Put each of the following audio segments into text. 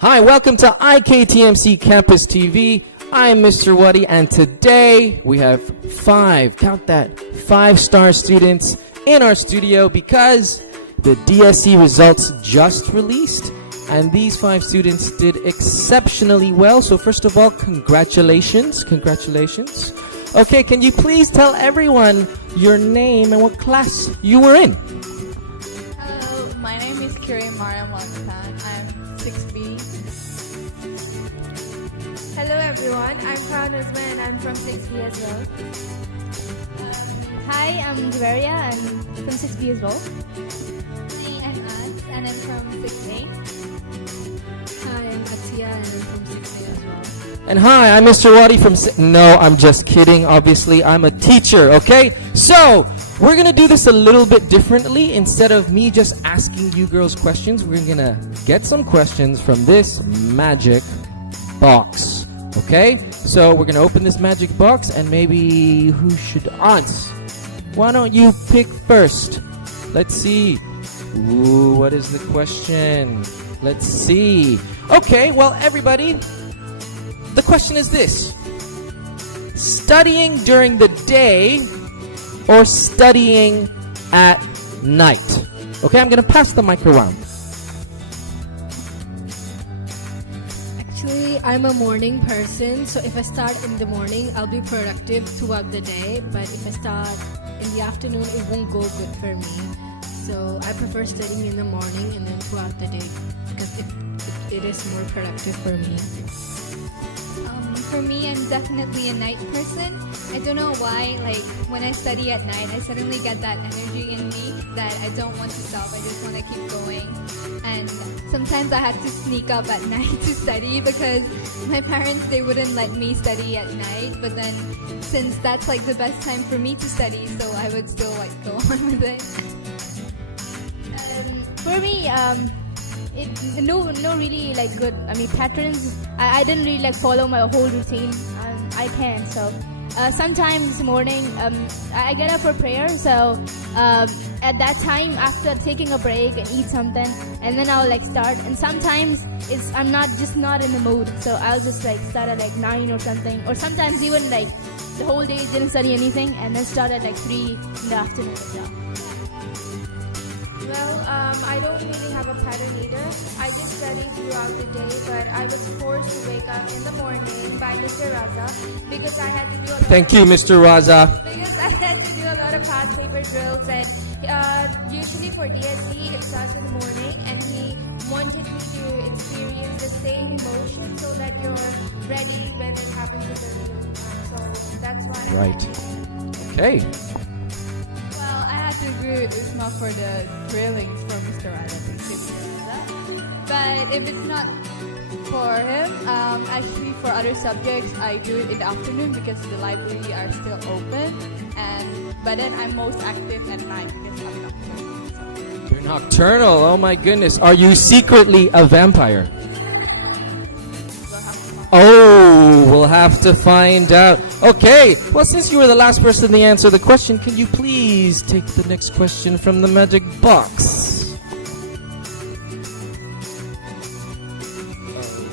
Hi, welcome to IKTMC Campus TV. I'm Mr. Wattie, and today we have count that, 5-star students in our studio because the DSC results just released, and these 5 students did exceptionally well. So first of all, congratulations. Okay, can you please tell everyone your name and what class you were in? Hello, my name is Kiri Mariam Wangpan. I'm 6B. Hello everyone, I'm Crown Uzma and I'm from 6B as well. Hi, I'm Gueria. I'm from 6B as well. Hi, I'm Ans and I'm from 6A. Hi, I'm Atia and I'm from 6A as well. And hi, I'm Mr. Wattie from No, I'm just kidding. Obviously, I'm a teacher, okay? So, we're going to do this a little bit differently. Instead of me just asking you girls questions, we're going to get some questions from this magic box. Okay, so we're gonna open this magic box, and maybe who should answer? Why don't you pick first? Let's see. Ooh, what is the question? Let's see. Okay, well, everybody, the question is this: studying during the day or studying at night? Okay, I'm gonna pass the mic around. Actually, I'm a morning person, so if I start in the morning, I'll be productive throughout the day. But if I start in the afternoon, it won't go good for me. So I prefer studying in the morning and then throughout the day because it is more productive for me. For me, I'm definitely a night person. I don't know why, like, when I study at night, I suddenly get that energy in me that I don't want to stop. I just want to keep going. And sometimes I had to sneak up at night to study because my parents, they wouldn't let me study at night. But then, since that's like the best time for me to study, so I would still like go on with it. For me, no really like good. I mean patterns. I didn't really like follow my whole routine. I can't. So sometimes morning, I get up for prayer. So at that time, after taking a break and eat something, and then I'll like start. And sometimes I'm not in the mood. So I'll just like start at like 9 or something. Or sometimes even like the whole day didn't study anything, and then start at like 3 in the afternoon. So. Well, I don't really have a pattern either. I just study throughout the day, but I was forced to wake up in the morning by Mr. Raza because I had to do a lot Thank you, Mr. Raza. because I had to do a lot of past paper drills, and usually for DSC it starts in the morning, and he wanted me to experience the same emotion so that you're ready when it happens in the real time. So that's why I Right. had to. Okay. Well, I had to agree with Usma for the drillings for Mr. Raza. But if it's not for him, actually for other subjects, I do it in the afternoon because the library are still open. But then I'm most active at night because I'm nocturnal. So. You're nocturnal. Oh my goodness. Are you secretly a vampire? We'll have to find. Oh, we'll have to find out. Okay, well, since you were the last person to answer the question, can you please take the next question from the magic box?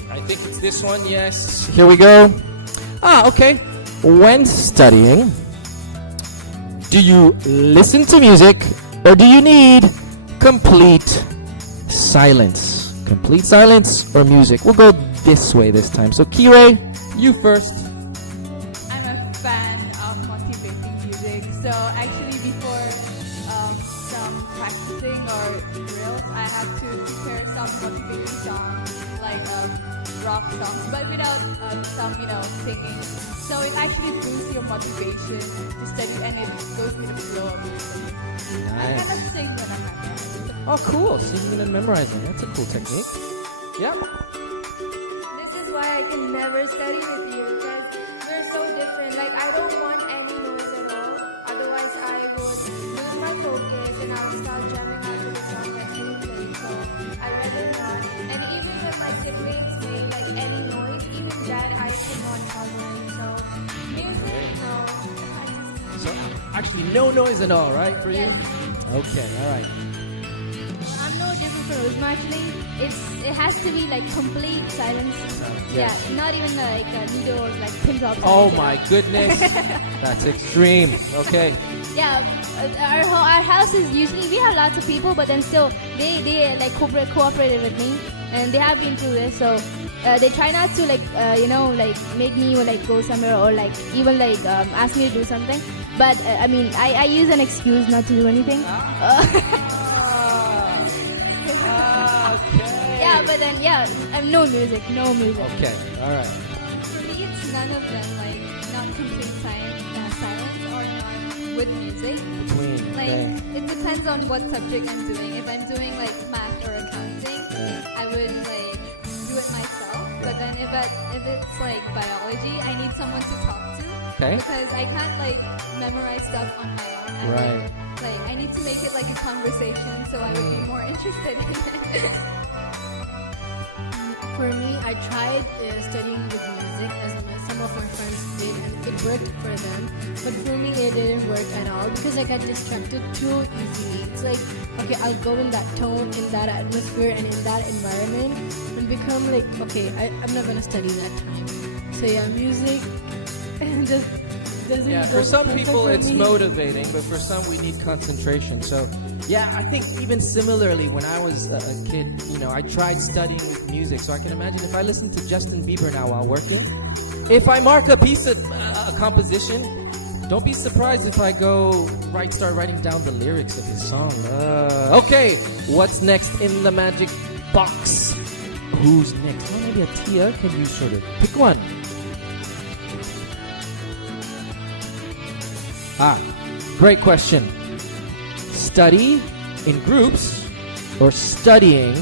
I think it's this one, yes. Here we go. Okay. When studying, do you listen to music or do you need complete silence? Complete silence or music? We'll go this way this time. So, Kire, you first. I'm a fan of motivating music. So actually before some practicing or drills, I have to prepare some motivating songs, like rock songs, but without some, singing. So it actually boosts your motivation to study, and it goes with the flow of your study. I Nice. kind of sing when I'm memorizing. Oh, cool. Singing and memorizing. That's a cool technique. Yep. This is why I can never study with you because we're so different. Like, I don't want any noise at all. Otherwise, I would lose my focus and I would start jamming out to the song that's being played. So I rather not. And even when my siblings make like any noise, even that I cannot tolerate. So music, no. I just So, actually, no noise at all, right, for you? Yes. Okay, all right. I'm no different from Uzma actually. it has to be like complete silence. Yeah. Yeah, not even like a needle or like pin drop. Oh silence, my goodness. That's extreme. Okay. Yeah, our house is usually, we have lots of people, but then still they like cooperated with me, and they have been through this, so they try not to like like make me like go somewhere or like even like ask me to do something. But I mean, I use an excuse not to do anything. Okay. Yeah, but then no music. Okay. All right. For me, it's none of them. Like not complete silence or not with music. Between. Like Okay. it depends on what subject I'm doing. If I'm doing like math or accounting, I would like do it myself. But then if it's like biology, I need someone to talk to. Okay. Because I can't like memorize stuff on my own. And, Right. Like I need to make it like a conversation, so I would be more interested in it. For me, I tried studying with music as some of my friends did, and it worked for them. But for me, it didn't work at all because I got distracted too easily. It's like, okay, I'll go in that tone, in that atmosphere, and in that environment, and become like, okay, I'm not gonna study that time. So yeah, music just doesn't. Yeah, go for some perfect people for it's me. motivating, but for some we need concentration. So, yeah, I think even similarly, when I was a kid, I tried studying with music. So I can imagine if I listen to Justin Bieber now while working, if I mark a piece of a composition, don't be surprised if I start writing down the lyrics of his song. Okay, what's next in the magic box? Who's next? Oh, maybe a Tia. Can you sort of pick one? Great question. Study in groups or studying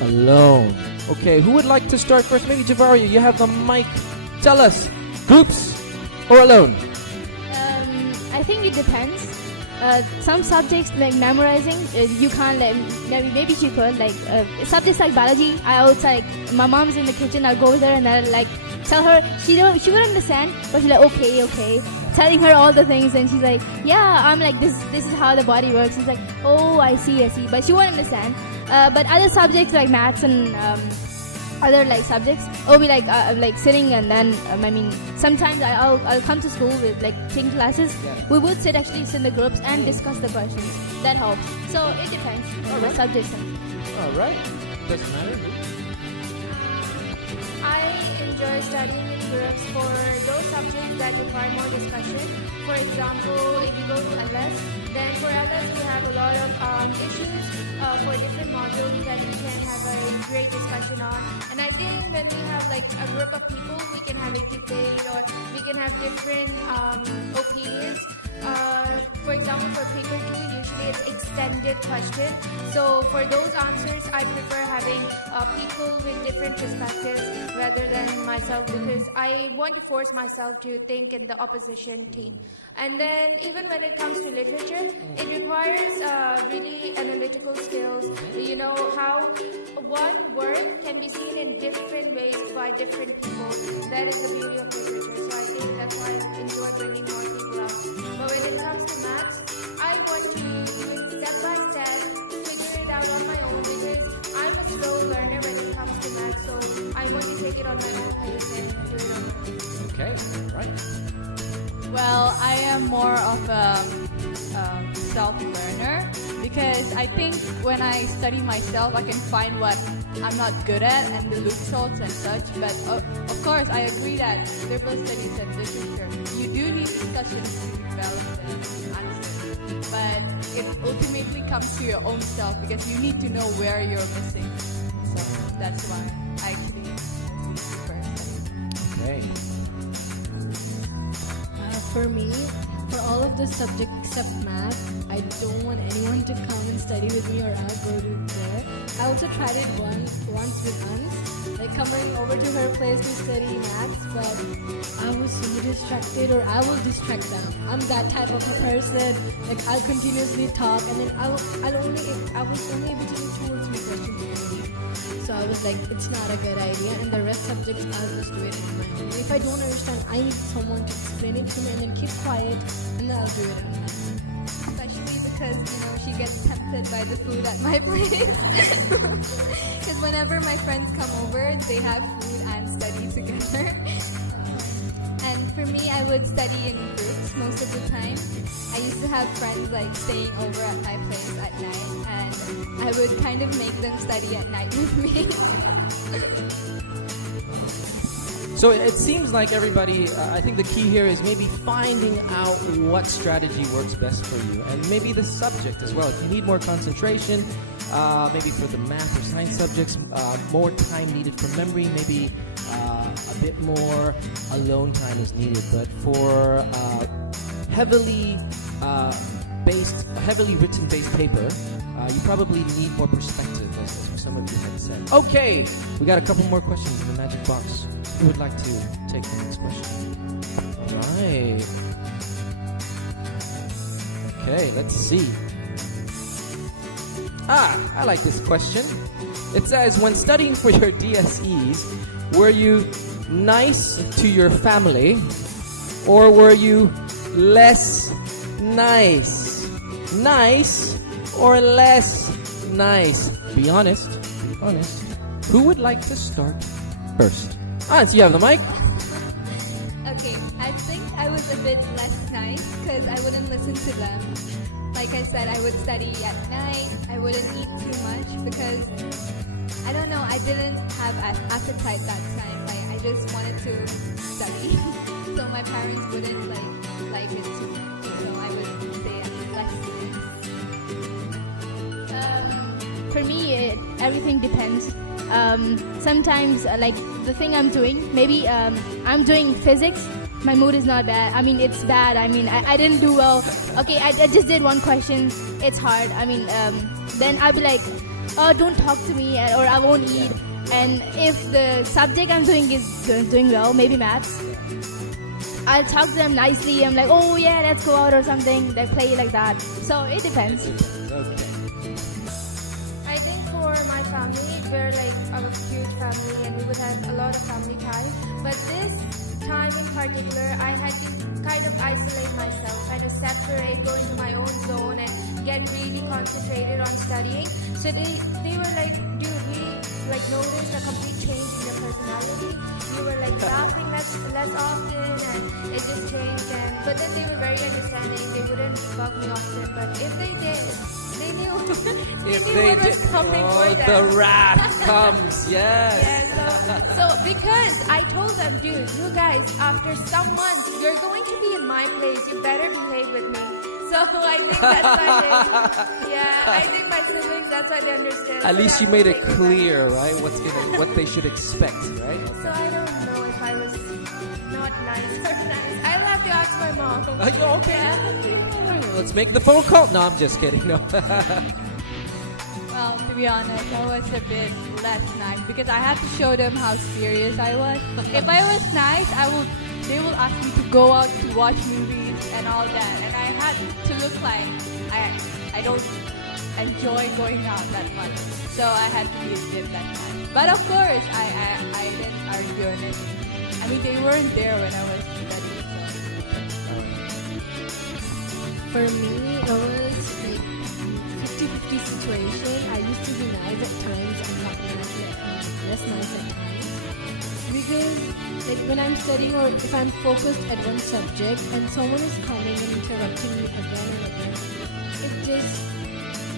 alone? Okay, who would like to start first? Maybe Javaria, you have the mic. Tell us, groups or alone? I think it depends. Some subjects like memorizing, you can't maybe she could like subjects like biology. I would like my mom's in the kitchen. I'll go with her and I'll like tell her she wouldn't understand, but she's like okay, telling her all the things, and she's like, yeah, I'm like this is how the body works. She's like, oh, I see, but she won't understand. But other subjects like maths and other like subjects, I'll be like sitting, and then I mean sometimes I'll come to school with like taking classes. Yeah. We would sit in the groups and discuss the questions. That helps. So it depends on the subjects. All right. Doesn't matter. I enjoy studying in groups for those subjects that require more discussion. For example, if you go to LS, then for LS we have a lot of issues for different modules that we can have a great discussion on. And I think when we have like a group of people, we can have a debate or we can have different opinions. For example, for paper 2, usually it's extended question. So for those answers, I prefer having people with different perspectives rather than myself, because I want to force myself to think in the opposition team. And then even when it comes to literature, it requires really analytical skills. You know how one word can be seen in different ways by different people. That is the beauty of literature. So I think that's why I enjoy bringing more people out. But when it comes to maths, I want to do it step by step, figure it out on my own, because I'm a slow learner when it comes to maths. So I want to take it on my own pace and do it on my own. Okay, right. Well, I am more of a self-learner, because I think when I study myself, I can find what I'm not good at and the loopholes and such. But of course, I agree that liberal studies and literature, you do need discussions to develop the answer. But it ultimately comes to your own self, because you need to know where you're missing. So that's why I actually choose this first. Okay. For me, for all of the subjects except math, I don't want anyone to come and study with me, or I'll go to there. I also tried it once with Ans, like coming over to her place to study maths, but I was so distracted, or I will distract them. I'm that type of a person. Like I'll continuously talk, and then I was only able to do 2 or 3 questions only. So I was like, it's not a good idea, and the rest subjects I'll just do it on my own. If I don't understand, I need someone to explain it to me, and then keep quiet, and then I'll do it on my own. Especially because, she gets tempted by the food at my place. Because whenever my friends come over, they have food and study together. And for me, I would study in groups most of the time. I used to have friends like staying over at my place at night, and I would kind of make them study at night with me. So it seems like everybody, I think the key here is maybe finding out what strategy works best for you, and maybe the subject as well. If you need more concentration, maybe for the math or science subjects, more time needed for memory, maybe a bit more alone time is needed. But for heavily written based paper, you probably need more perspective, as some of you had said. Okay, we got a couple more questions in the magic box. Who would like to take the next question? All right. Okay, let's see. I like this question. It says, when studying for your DSEs, were you nice to your family, or were you less nice? Nice or less nice? Be honest. Be honest. Who would like to start first? Hans, you have the mic. Okay, I think I was a bit less nice because I wouldn't listen to them. Like I said, I would study at night. I wouldn't eat too much because, I don't know, I didn't have an appetite that time. Like, I just wanted to study. So my parents wouldn't like it too much. So I would say I'm less nice. For me, everything depends. Sometimes, like the thing I'm doing, maybe I'm doing physics. My mood is not bad. I mean, it's bad. I mean, I didn't do well. Okay, I just did one question. It's hard. I mean, then I'll be like, oh, don't talk to me, or I won't eat. And if the subject I'm doing is doing well, maybe maths, I'll talk to them nicely. I'm like, oh yeah, let's go out or something. They play like that. So it depends. Okay. I think for my family, we're like a huge family and we would have a lot of family time. But this time in particular, I had to kind of isolate myself, kind of separate, go into my own zone and get really concentrated on studying. So they were like, dude, we like noticed a complete change in your personality. You were like laughing less often and it just changed. But then they were very understanding. They wouldn't bug me often. But if they did, they knew, what was coming for them. The wrath comes, yes. Yeah, so because I told them, dude, you guys, after some months, you're going to be in my place. You better behave with me. So I think that's why I think my siblings, that's why they understand. At So least that you was made it taken clear, right? What they should expect, right? So I don't know if I was not nice or nice. I'll have to ask my mom. Okay. Yeah. Let's make the phone call. No, I'm just kidding. No. Well, to be honest, I was a bit less nice because I had to show them how serious I was. If I was nice, they will ask me to go out to watch movies and all that, and I had to look like I don't enjoy going out that much. So I had to be a bit that nice. But of course, I didn't argue on it. I mean, they weren't there when I was studying. For me, it was like 50-50 situation. I used to be nice at times and not nice less nice at times. Because like when I'm studying or if I'm focused at one subject and someone is coming and interrupting me again and again, it just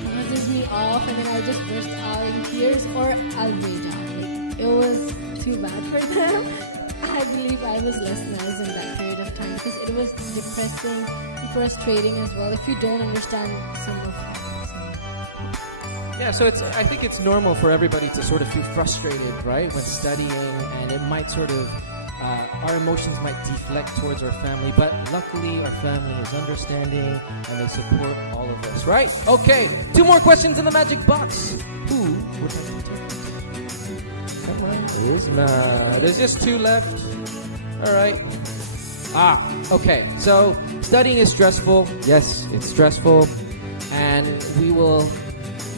causes me off and then I'll just burst out in tears or I'll rage out. Like it was too bad for them. I believe I was less nice in that period of time because it was depressing and frustrating as well if you don't understand some of it. Yeah, so I think it's normal for everybody to sort of feel frustrated, right, when studying, and it might sort of, our emotions might deflect towards our family, but luckily our family is understanding and they support all of us, right? Okay, 2 more questions in the magic box. Who would like to take? Come on, Isma. There's just 2 left. All right. Okay, so studying is stressful. Yes, it's stressful, and we will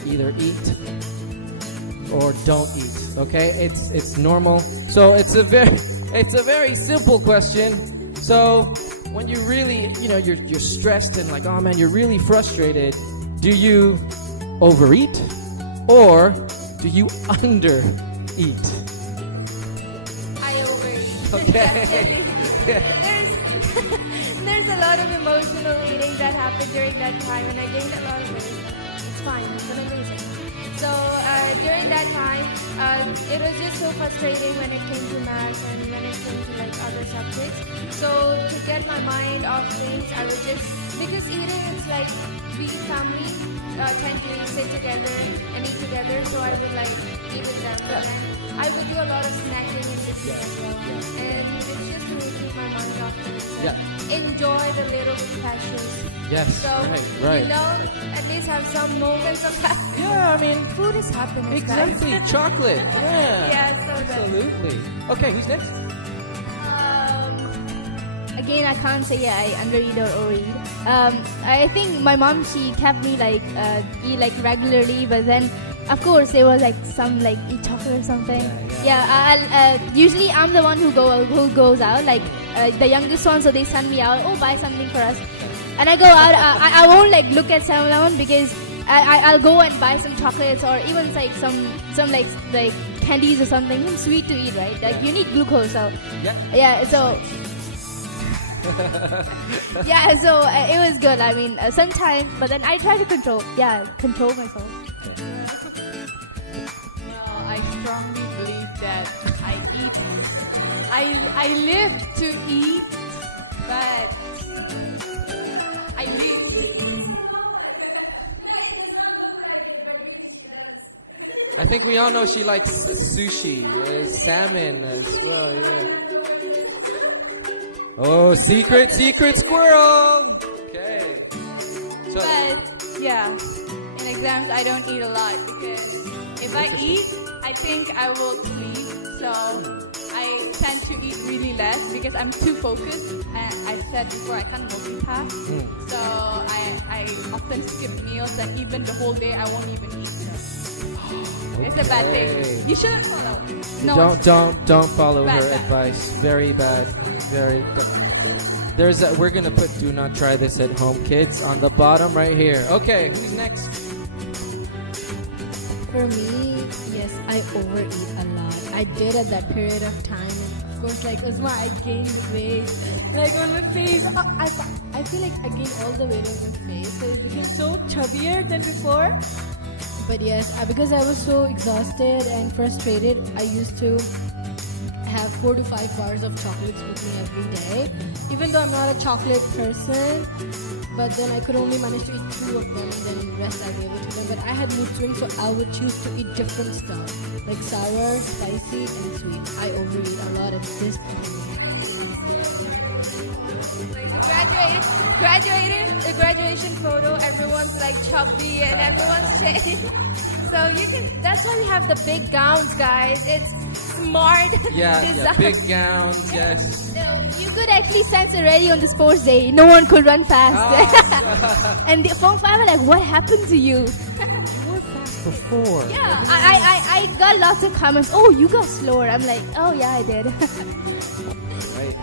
either eat or don't eat. Okay, it's normal. So it's a very simple question. So when you really, you're stressed and like, oh man, you're really frustrated, Do you overeat or do you undereat? I overeat. Okay. Definitely. There's a lot of emotional eating that happened during that time, and I gained a lot of weight. It's fine. I'm gonna lose it. So during that time, it was just so frustrating when it came to math and when it came to like other subjects. So to get my mind off things, I would just, because eating, it's like we family tend to sit together and eat together. So I would like eat with them, but then I would do a lot of snacking in between as well. And it's just to keep my mind off things. And enjoy the little pleasures. Yes, So, right. you know, at least have some moments of happiness. Yeah, I mean, Food is happiness, guys. exactly. Chocolate. Yeah. Yeah, so that's... Absolutely. Okay, who's next? Again, I can't say I undereat or overeat. I think my mom, she kept me like eat like regularly, but then of course there was like some like eat chocolate or something. Usually I'm the one who goes out, like the youngest one, so they send me out. Oh, buy something for us, and I go out. I won't like look at someone because I'll go and buy some chocolates or even like some like candies or something sweet to eat, right? Like you need glucose, so so. So it was good. I mean, sometimes, but then I try to control myself. Well, I strongly believe that I live to eat, but I live to eat. I think we all know she likes sushi, salmon as well, yeah. Oh, secret squirrel! Okay. So, But yeah, in exams I don't eat a lot because if I eat, I think I will sleep. So I tend to eat really less because I'm too focused. And I said before I can't multitask. So I often skip meals, and even the whole day I won't even eat. So it's a bad thing. You shouldn't follow. No, don't follow Bad, her bad. advice. Very bad. Very bad. We're gonna put do not try this at home, kids, on the bottom right here. Okay, who's next? For me, yes, I overeat a lot. I did at that period of time. And of course, like Uzma, I gained weight. Like on my face, I feel like I gained all the weight on my face. So it became so chubbier than before. But yes, because I was so exhausted and frustrated, I used to have 4 to 5 bars of chocolates with me every day. Even though I'm not a chocolate person, but then I could only manage to eat 2 of them, and then the rest I gave it to them. But I had mood swings, so I would choose to eat different stuff, like sour, spicy, and sweet. I overeat a lot at this point. Like the graduation photo, everyone's like chubby and everyone's changed. So that's why we have the big gowns, guys. It's smart design. Big gowns, yes. No, you could actually sense already on the sports day. No one could run fast. And the Form 5 were like, what happened to you? You were fast before. Yeah, I got lots of comments. Oh, you got slower. I'm like, oh yeah, I did. Right.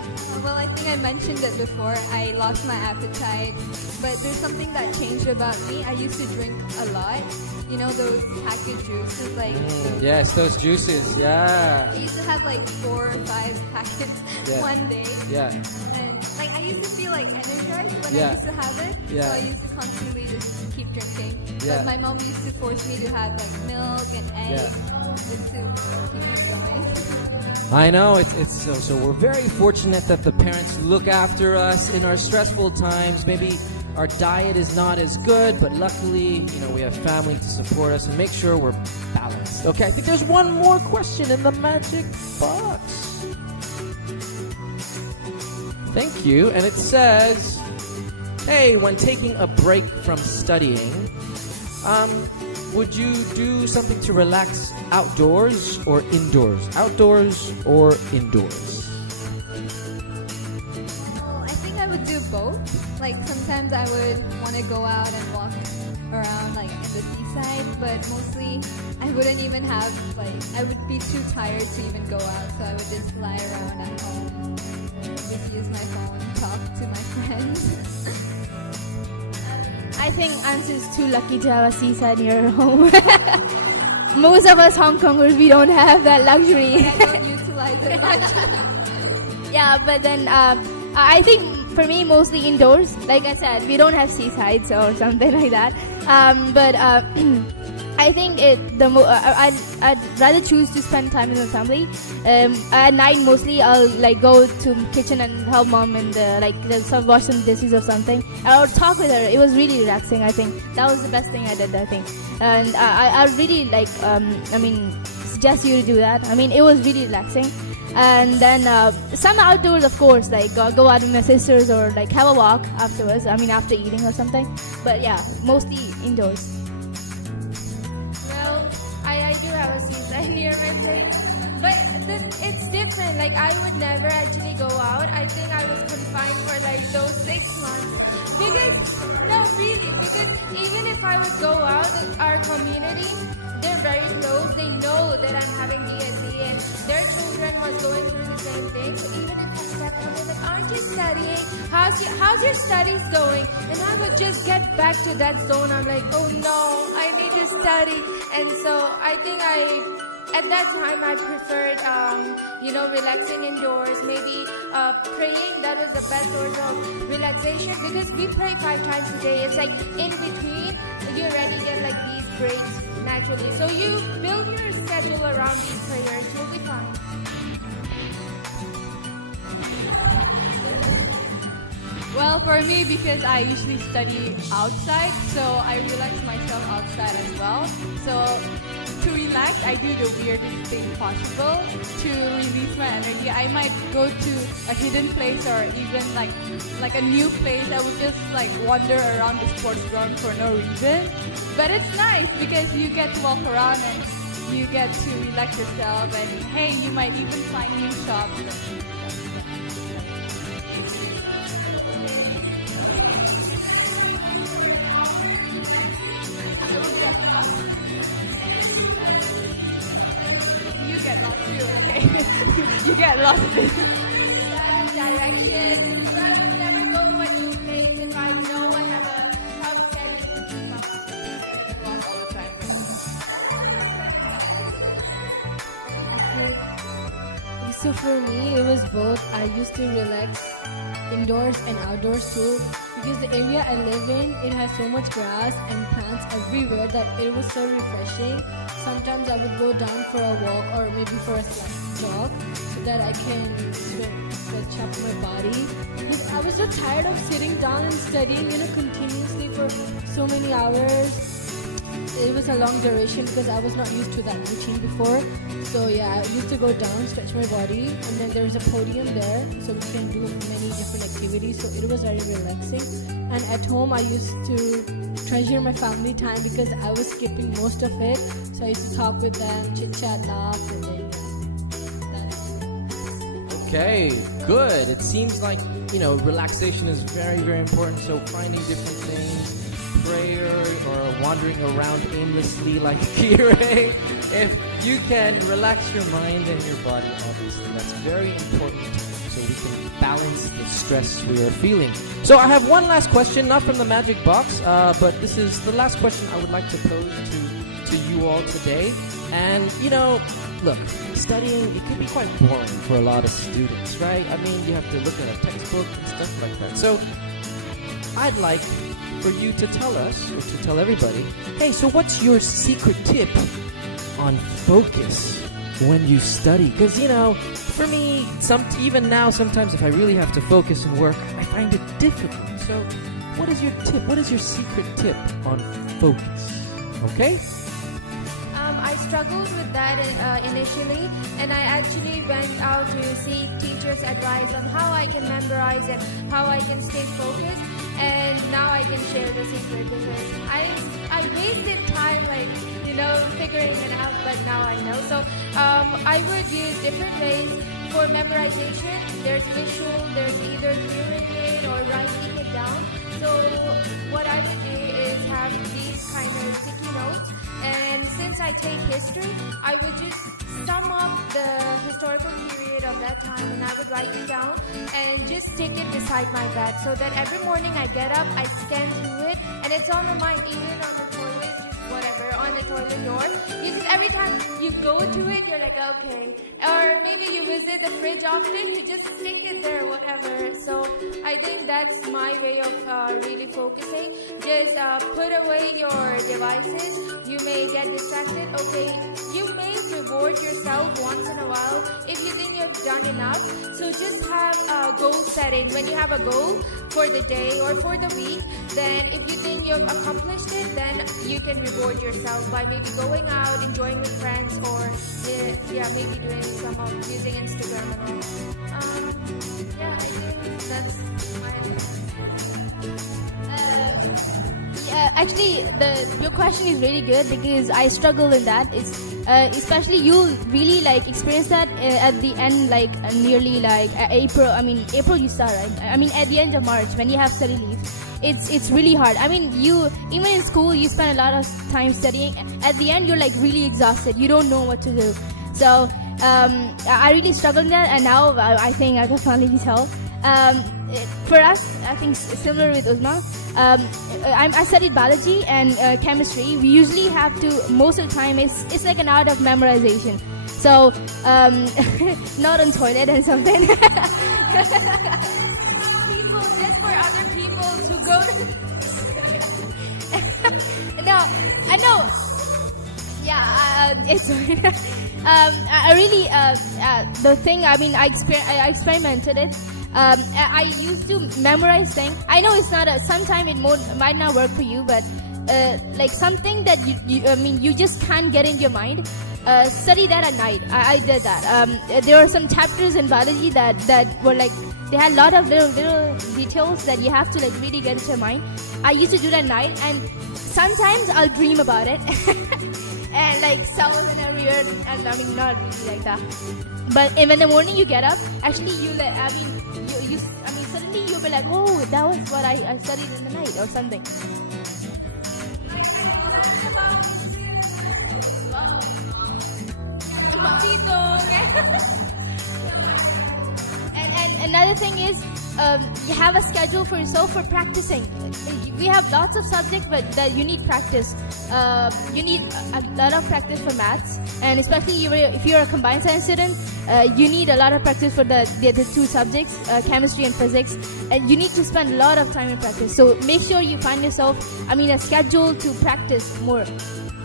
Well, I think I mentioned it before. I lost my appetite, but there's something that changed about me. I used to drink a lot. You know those packet juices, like Yes, those juices. Yeah. I used to have like 4 or 5 packets one day. Yeah. And like I used to feel like energized when Yeah. I used to have it. Yeah. So I used to constantly just keep drinking. Yeah. But my mom used to force me to have like milk and eggs just to keep me going. I know it's so we're very fortunate that the parents look after us in our stressful times. Maybe our diet is not as good, but luckily, we have family to support us and make sure we're balanced. Okay, I think there's one more question in the magic box. Thank you. And it says, hey, when taking a break from studying, would you do something to relax outdoors or indoors? Outdoors or indoors? Well, I think I would do both. Like sometimes I would want to go out and walk around like in the seaside, but mostly I wouldn't even have I would be too tired to even go out, so I would just lie around at home, just use my phone, talk to my friends. I think Ans is too lucky to have a seaside near her home. Most of us Hong Kongers, we don't have that luxury. I don't utilize it much. Yeah, but then I think for me, mostly indoors. Like I said, we don't have seasides or something like that. But I think I'd rather choose to spend time with my family. At night, mostly I'll like go to kitchen and help mom and wash some dishes or something. I'll talk with her. It was really relaxing. I think that was the best thing I did. I think, and I really suggest you to do that. I mean, it was really relaxing. And then some outdoors, of course, like go out with my sisters or like have a walk afterwards. I mean, after eating or something. But yeah, mostly indoors. Well, I do have a seaside near my place, but it's different. Like I would never actually go out. I think I was confined for like those 6 months because even if I would go out, our community, they're very close. They know that I'm having DSE and their children was going through the same thing. So even if I step out, they're like, "Aren't you studying? How's your studies going?" And I would just get back to that zone. I'm like, "Oh no, I need to study." And so I think at that time I preferred, relaxing indoors, maybe praying. That was the best source of relaxation because we pray 5 times a day. It's like in between, you already get like these breaks naturally. So you build your schedule around these prayers, you'll be fine. Well, for me, because I usually study outside, so I relax myself outside as well. So to relax, I do the weirdest thing possible to release my energy. I might go to a hidden place or even like a new place. I would just like wander around the sports ground for no reason. But it's nice because you get to walk around and you get to relax yourself. And hey, you might even find new shops. You get lost too, okay? You get lost too. Direction. So I would never go to a new place if I know I have a tough schedule to keep up with. Lost all the time. So for me, it was both. I used to relax indoors and outdoors too, because the area I live in, it has so much grass and plants everywhere that it was so refreshing. Sometimes I would go down for a walk or maybe for a slight jog so that I can stretch up my body. Because I was so tired of sitting down and studying, continuously for so many hours. It was a long duration because I was not used to that routine before. So yeah, I used to go down, stretch my body, and then there's a podium there, so we can do many different activities. So it was very relaxing. And at home, I used to treasure my family time because I was skipping most of it. So I used to talk with them, chit chat, laugh, and then that's it. Okay, good. It seems like, relaxation is very, very important. So finding different things, prayer or wandering around aimlessly like Kire. If you can relax your mind and your body, obviously, that's very important so we can balance the stress we are feeling. So I have one last question, not from the magic box, but this is the last question I would like to pose to you all today. And, look, studying, it can be quite boring for a lot of students, right? I mean, you have to look at a textbook and stuff like that. So I'd like for you to tell us, or to tell everybody, hey, so what's your secret tip on focus when you study? Because, for me, even now, sometimes if I really have to focus and work, I find it difficult. So what is your tip? What is your secret tip on focus? Okay? I struggled with that initially, and I actually went out to seek teachers' advice on how I can memorize and how I can stay focused. And now I can share the secret because I wasted time figuring it out, but now I know. So I would use different ways for memorization. There's visual, there's either hearing it or writing it down. So what I would do is have these kind of sticky notes, and since I take history, I would just sum up the historical period of that time I would write it down and just stick it beside my bed so that every morning I get up, I scan through it, and it's on my mind, even on the toilet, just whatever, on the toilet door. You just, every time you go to it, you're like, okay. Or maybe you visit the fridge often, you just stick it there, whatever. So I think that's my way of really focusing. Just put away your devices. You may get distracted. Okay, you may reward yourself once in a while if you think you've done enough. So just have a goal setting. When you have a goal for the day or for the week, then if you think you've accomplished it, then you can reward yourself by maybe going out, enjoying with friends, or maybe doing some of using Instagram and all. I think that's my advice. Actually, your question is really good because I struggle in that. It's especially you really like experience that at the end, like nearly like April. I mean, April you start, right? I mean, at the end of March when you have study leave, it's really hard. I mean, you even in school you spend a lot of time studying. At the end, you're like really exhausted. You don't know what to do. So I really struggled in that, and now I think I can finally tell. For us, I think similar with Uzma. I studied biology and chemistry. We usually have to, most of the time, it's like an art of memorization. So, not on toilet and something. People, just for other people to go to. No, I know. Yeah, it's I really the thing. I mean, I experimented it. I used to memorize things. I know it's not sometime it might not work for you, but like something that you just can't get in your mind. Study that at night. I did that. There are some chapters in biology that were like they had a lot of little details that you have to like really get into your mind. I used to do that at night, and sometimes I'll dream about it. And like cells and everywhere, and I mean not really like that. But in the morning you get up, actually suddenly you'll be like, oh, that was what I studied in the night or something. And another thing is, you have a schedule for yourself for practicing. We have lots of subjects, but that you need practice. You need a lot of practice for maths, and especially if you're a combined science student, you need a lot of practice for the two subjects, chemistry and physics, and you need to spend a lot of time in practice. So make sure you find yourself, a schedule to practice more.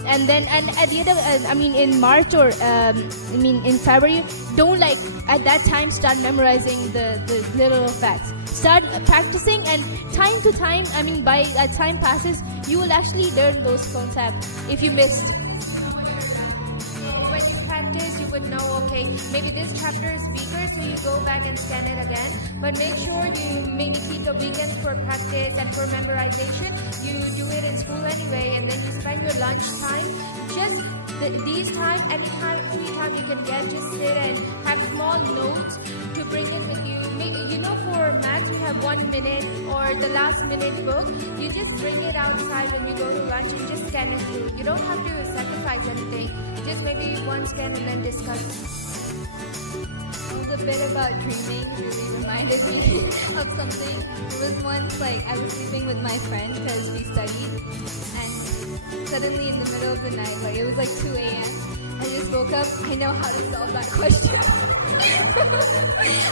And at the end of, in March or in February, don't like at that time start memorizing the little facts. Start practicing, and time to time, by as time passes, you will actually learn those concepts if you missed. When you practice, you would know, okay, maybe this chapter is weaker, so you go back and scan it again. But make sure you maybe keep the weekends for practice and for memorization. You do it in school anyway, and then you spend your lunch time. Just these time, anytime, free time you can get, just sit and have small notes to bring it with you. For maths, we have 1 minute or the last minute book. You just bring it outside when you go to lunch and just scan it through. You don't have to sacrifice anything. Just maybe one scan and then discuss. The bit about dreaming really reminded me of something. It was once I was sleeping with my friend because we studied, and suddenly in the middle of the night, it was 2 a.m. I just woke up. I know how to solve that question.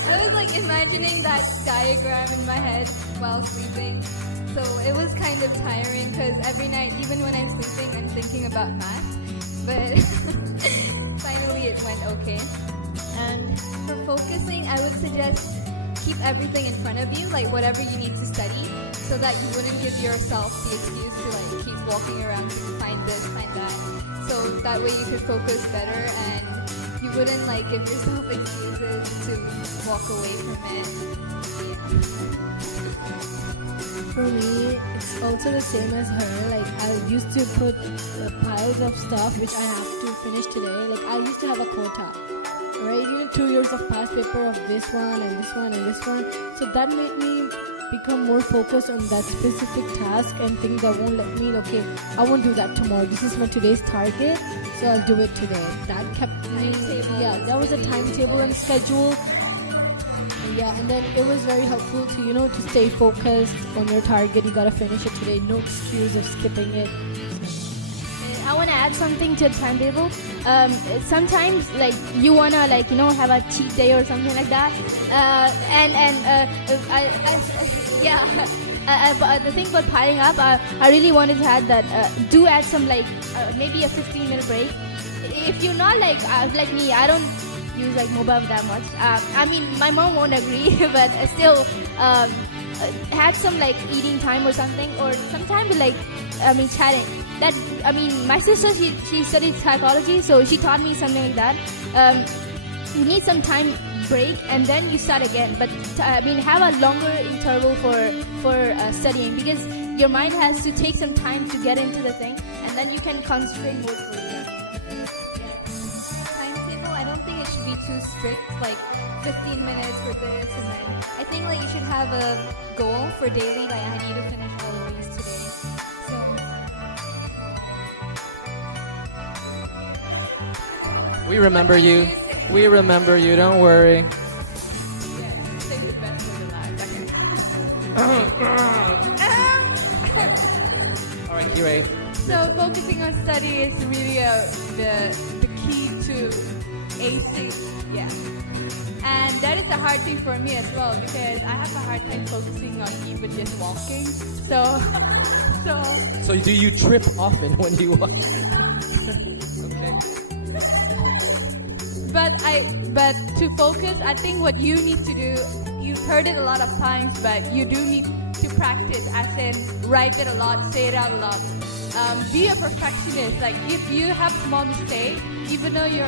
I was imagining that diagram in my head while sleeping. So it was kind of tiring because every night, even when I'm sleeping, I'm thinking about math. But finally it went okay. And for focusing, I would suggest keep everything in front of you, whatever you need to study, so that you wouldn't give yourself the excuse to keep walking around to find this, find that. So that way you could focus better, and you wouldn't give yourself excuses to walk away from it. For me, it's also the same as her. I used to put piles of stuff which I have to finish today. I used to have a quota, right? 2 years of past paper of this one and this one and this one. So that made me become more focused on that specific task and things that won't let me, okay, I won't do that tomorrow. This is my today's target, so I'll do it today. That kept me, that was a timetable and schedule. Yeah, and then it was very helpful to, to stay focused on your target. You gotta finish it today. No excuse of skipping it. I want to add something to the timetable. Sometimes, like, you want to, like, have a cheat day or something like that. But the thing about piling up, I really wanted to add that do add some, like, maybe a 15-minute break. If you're not like me, I don't use like mobile that much. I mean, my mom won't agree, but still, had some like eating time or something, or sometimes like, chatting. My sister, she studied psychology, so she taught me something like that. You need some time break and then you start again. But have a longer interval for studying, because your mind has to take some time to get into the thing, and then you can concentrate more for it. Timetable, I don't think it should be too strict, like 15 minutes for this, and then I think like you should have a goal for daily, like I need to finish all of these today. So We remember you. We remember you. Don't worry. Yeah, save the best for the last. All right, Kirei. So focusing on study is really the key to acing. Yeah. And that is a hard thing for me as well, because I have a hard time focusing on even just walking. So So do you trip often when you walk? Okay. But to focus, I think what you need to do, you've heard it a lot of times, but you do need to practice, as in write it a lot, say it out loud. Be a perfectionist. Like if you have small mistake, even though you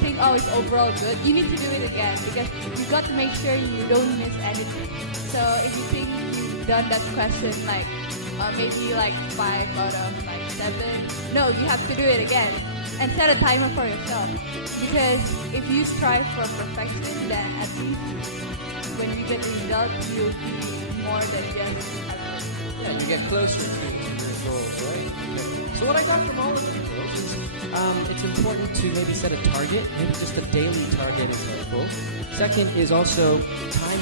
think it's overall good, you need to do it again, because you got to make sure you don't miss anything. So if you think you've done that question like maybe like 5 out of like 7, no, you have to do it again and set a timer for yourself. Because if you strive for perfection, then at least when you get the result, you'll be more than just effort. Yeah, you get closer to your goals, right? Okay. So what I got from all of you girls is it's important to maybe set a target. Maybe just a daily target is helpful. Second is also time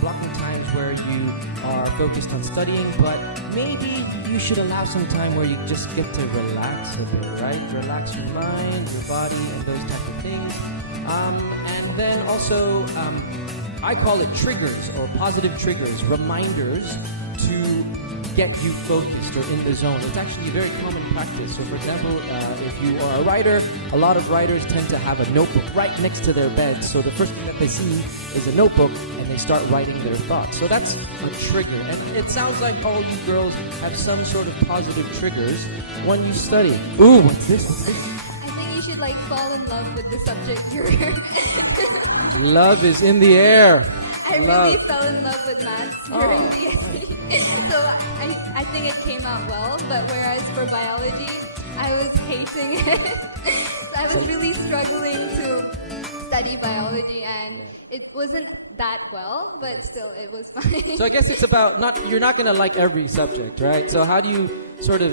blocking times where you are focused on studying, but maybe you should allow some time where you just get to relax a bit, right? Relax your mind, your body, and those type of things. And then also, I call it triggers or positive triggers, reminders to get you focused or in the zone. It's actually a very common practice. So for example, if you are a writer, a lot of writers tend to have a notebook right next to their bed. So the first thing that they see is a notebook and they start writing their thoughts. So that's a trigger. And it sounds like all you girls have some sort of positive triggers when you study. Ooh, what's this? What's this? I think you should like fall in love with the subject you're Love is in the air. I really fell in love with maths during Oh. the SE. So I think it came out well, but whereas for biology, I was hating it. So I was really struggling to study biology, and it wasn't that well, but still it was fine. So I guess it's about you're not going to like every subject, right? So how do you sort of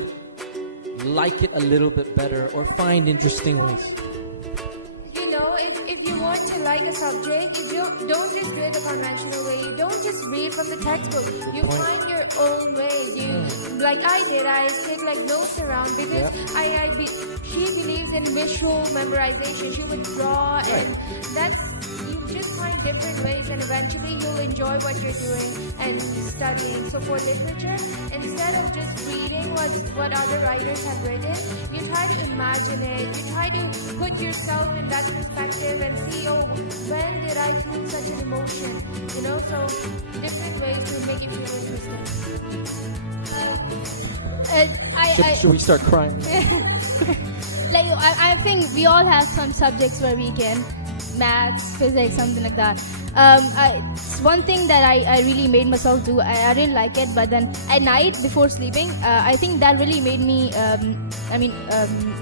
like it a little bit better or find interesting ways? If you want to like a subject, you don't just do it the conventional way. You don't just read from the textbook. You find your own ways. Like I did, I take like notes around, because she believes in visual memorization. She would draw, and you just find different ways, and eventually you'll enjoy what you're doing and studying. So for literature, instead of just reading what other writers have written, you try to imagine it. You try to put yourself in that perspective and see, when did I feel such an emotion? So different ways to make it feel interesting. Should we start crying? I think we all have some subjects where we can, maths, physics, something like that. It's one thing that I really made myself do. I didn't like it, but then at night before sleeping, I think that really made me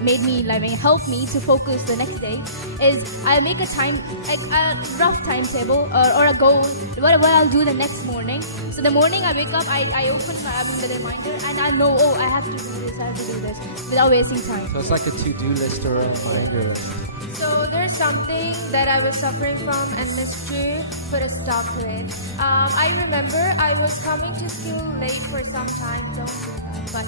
made me like help me to focus the next day is I make a time like a rough timetable or a goal what I'll do the next morning. So the morning I wake up, I open the reminder and I know, oh, I have to do this, I have to do this without wasting time. So it's like a to-do list or a reminder list. So there's something that I was suffering from and Miss Chu put a stop to it. I remember I was coming to school late for some time, don't do that, but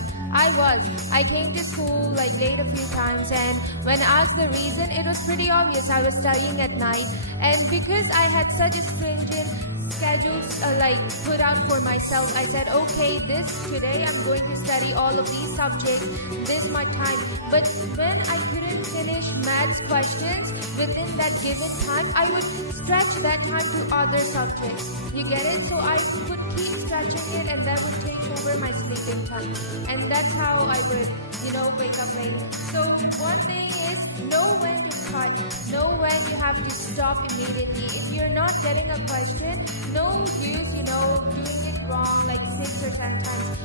I came to school like late a few times, and when asked the reason, it was pretty obvious. I was studying at night, and because I had such a stringent schedules like put out for myself, I said, okay, today I'm going to study all of these subjects this much time. But when I couldn't finish maths questions within that given time, I would stretch that time to other subjects. You get it? So I would keep stretching it, and that would take over my sleeping time, and that's how I would wake up later. So one thing is, know when to cut, know when you have to stop immediately. If you're not getting a question, no use doing it wrong like 6 or 7 times.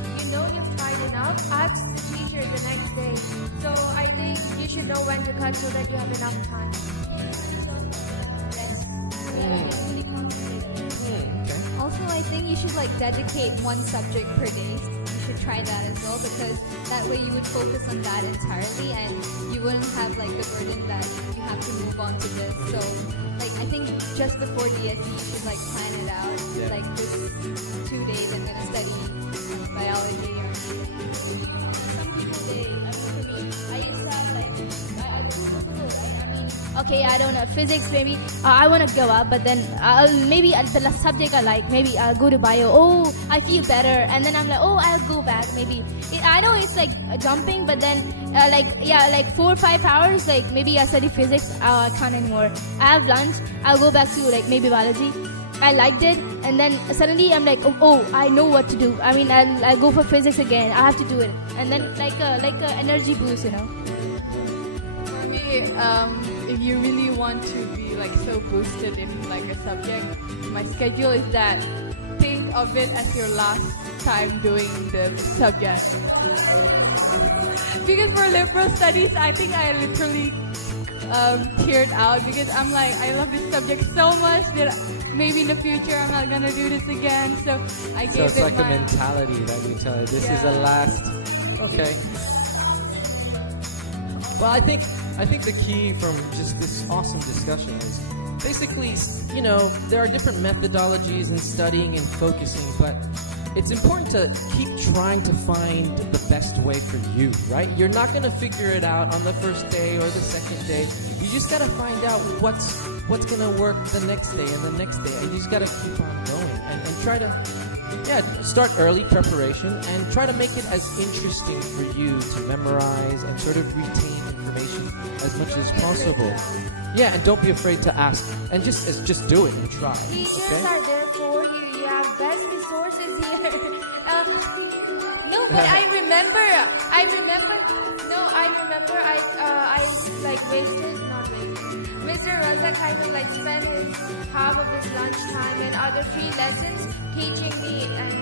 You've tried enough, ask the teacher the next day. So I think you should know when to cut so that you have enough time. Also, I think you should dedicate one subject per day. You should try that as well, because that way you would focus on that entirely and you wouldn't have the burden that you have to move on to this. So I think just before DSE you should plan it out. Yeah. This 2 days I'm gonna study biology or Some people for me, I used to have I do physical, right? I mean, okay, I don't know, physics maybe, I want to go up, but then maybe the subject I like, maybe I'll go to bio, oh, I feel better, and then I'm like, oh, I'll go back, maybe. I know it's jumping, but then 4 or 5 hours, maybe I study physics, I can't anymore. I have lunch, I'll go back to maybe biology. I liked it, and then suddenly I'm like, oh, I know what to do. I mean, I'll go for physics again. I have to do it, and then like a energy boost, For me, if you really want to be so boosted in a subject, my schedule is that think of it as your last time doing the subject. Because for liberal studies, I think I literally teared out because I'm I love this subject so much that maybe in the future I'm not gonna do this again. So I gave it's like a mentality that you tell you, this is a last. Okay. Well, I think the key from just this awesome discussion is basically, there are different methodologies in studying and focusing, but it's important to keep trying to find the best way for you, right? You're not going to figure it out on the first day or the second day. You just got to find out what's going to work the next day and the next day. And you just got to keep on going and try to start early preparation and try to make it as interesting for you to memorize and sort of retain information as much as possible. Yeah, and don't be afraid to ask, and just do it and try. Teachers Okay? are there for you. You have best resources here. No, but I remember. Mr. Raza kind of spent his half of his lunchtime and other free lessons teaching me, and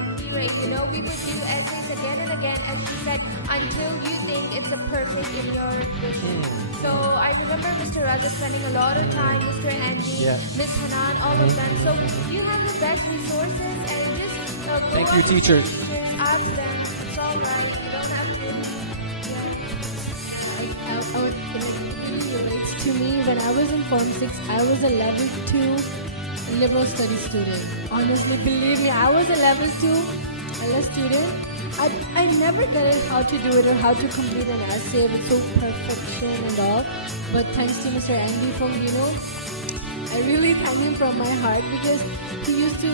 we would do essays again and again, as she said, until you think it's a perfect in your vision. So I remember Mr. Raza spending a lot of time, Mr. Andy, Miss Hanan, all of them. So you have the best resources, and just go Thank up you, to teachers. the teachers, ask them. It's all right. You don't have to. It relates to me. When I was in Form 6, I was a level 2 liberal studies student. Honestly, believe me, I was a level 2 LS student. I never get it how to do it or how to complete an essay with so perfection and all. But thanks to Mr. Andy from I really thank him from my heart, because he used to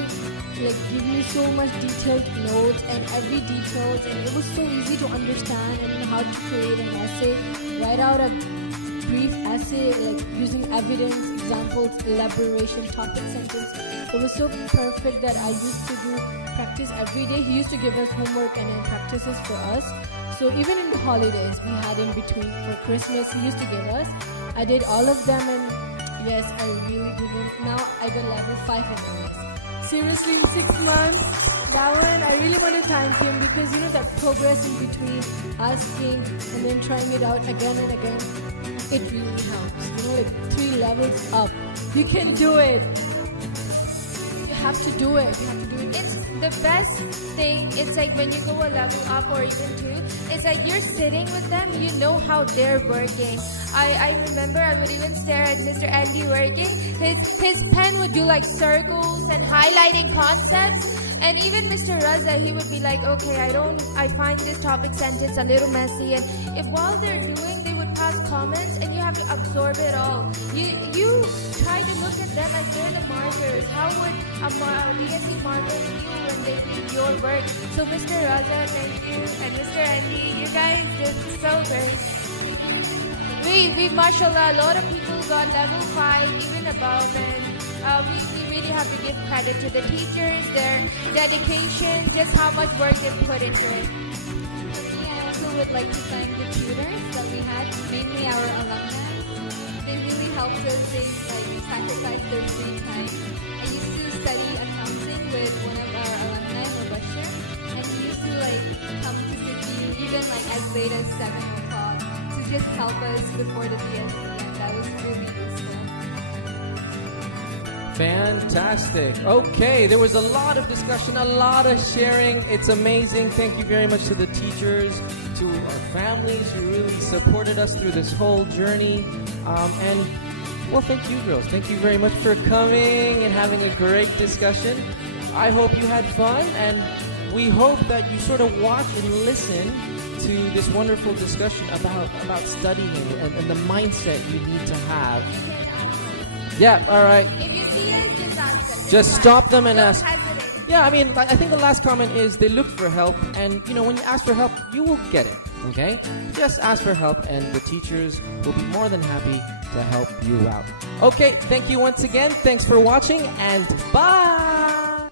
give me so much detailed notes and every details, and it was so easy to understand and how to create an essay, write out a brief essay using evidence, examples, elaboration, topic, sentence. It was so perfect that I used to do practice every day. He used to give us homework and then practices for us. So even in the holidays we had in between for Christmas, he used to give us. I did all of them, and Yes, I really didn't. Now I got level 5 in English. Seriously, in 6 months, that one, I really want to thank him because that progress in between asking and then trying it out again and again, it really helps. Like 3 levels up. You can do it. You have to do it. You have to do it. It's the best thing. It's like when you go a level up or even 2, it's like you're sitting with them, you know how they're working. I remember I would even stare at Mr. Andy working. His pen would do like circles and highlighting concepts. And even Mr. Raza, he would be like, okay, I find this topic sentence a little messy. And if while they're doing, they would pass comments and you have to absorb it all. You try to look at them as they're the markers. How would a DSE marker feel when they read your work? So Mr. Raza, thank you. And Mr. Andy, you guys did so great. We mashallah, a lot of people got level 5, even above, and we really have to give credit to the teachers, their dedication, just how much work they put into it. For me, I also would like to thank the tutors that we had, mainly our alumni. They really helped us. They sacrificed their free time. I used to study accounting with one of our alumni, Mubashir, and he used to come to Sydney even as late as 7 o'clock to just help us before the DSE, and that was really useful. Fantastic. Okay, there was a lot of discussion, a lot of sharing. It's amazing. Thank you very much to the teachers, to our families who really supported us through this whole journey. And, well, thank you, girls. Thank you very much for coming and having a great discussion. I hope you had fun, and we hope that you sort of watch and listen to this wonderful discussion about studying and the mindset you need to have. Yeah, all right. If you see us, just ask us. Just stop them and Don't ask. hesitate. Yeah, I mean, I think the last comment is they looked for help, and when you ask for help, you will get it. Okay? Just ask for help, and the teachers will be more than happy to help you out. Okay, thank you once again. Thanks for watching, and bye.